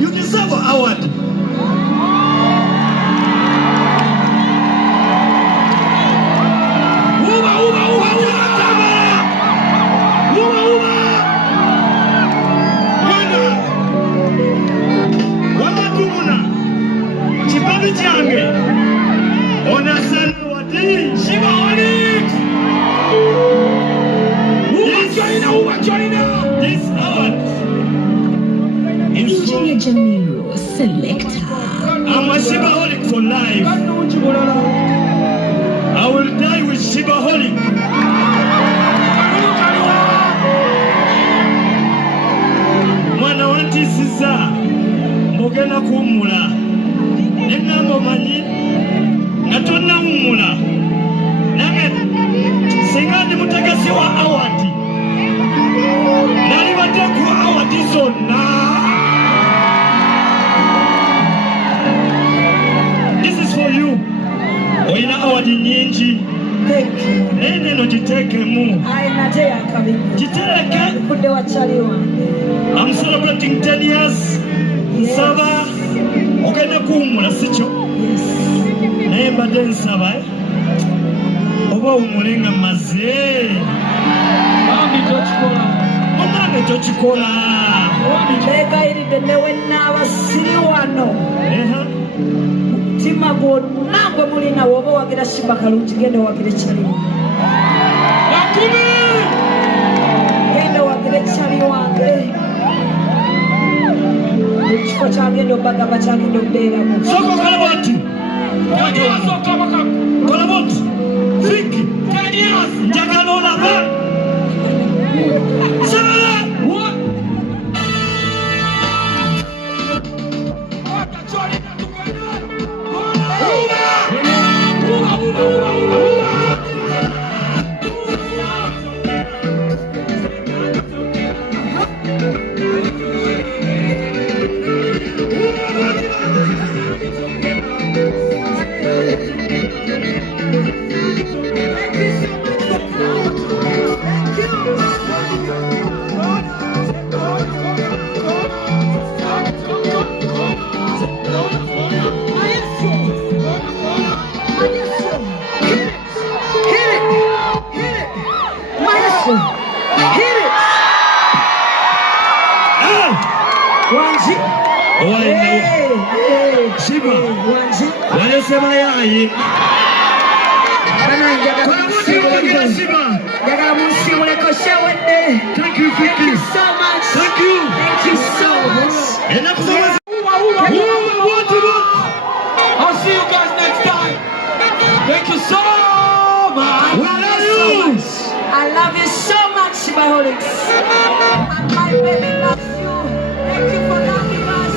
You deserve an award. Engineer Jamiru, selector. I'm a Shibaholic for life. I will die with Shibaholic. Mwana wanti sisa mogena kumula nengambo manyi natonna umula nange singandi mutegesi wa awadi nali bateku awadi zonna. This is for you. Oina awadi nyingi. Nene no jiteke mu. Jiteke. I'm celebrating 10 years. Saba. Ogenda kumula sicho. Nemba den saba. Oba umulenga maze. Mami tochikola. Mami tochikola. Mbega iride newe n'abasiri wano. Timago nangwe mulina woba wagira Shimba Kalungi gende wagira Chali. Bakumi! Gende wagira Chali wange. Ekifo kyange ndo bagamba kyange ndo mbeeramu. Soko kalaboti. Kalaboti. Fiki. Njagala olaba. Sabala. What? Thank you so much. Thank you so much. I'll see you guys next time. Thank you so much. I love you so much, Shibaholics. And my baby loves you. Thank you for loving us.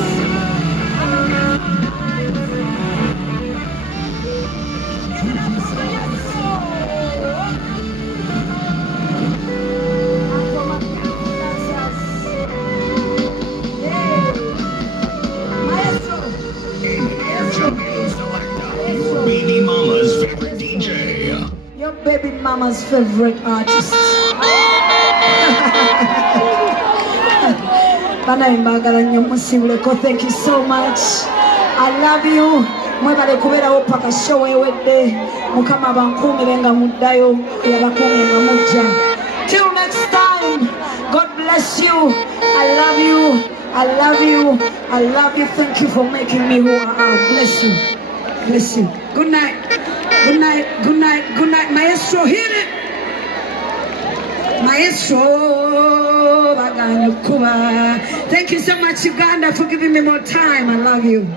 Baby mama's favorite DJ. Your baby mama's favorite artist. Thank you so much. I love you. Mwebale kuberawo paka show ewedde. Mukama bankuumire nga muddayo yabakuumye nga mujja. Till next time, God bless you. I love you. I love you. I love you. Thank you for making me who I am. Bless you. Bless you. Good night. Good night. Good night. Good night. Maestro, hit it. Maestro. Thank you so much, Uganda, for giving me more time. I love you.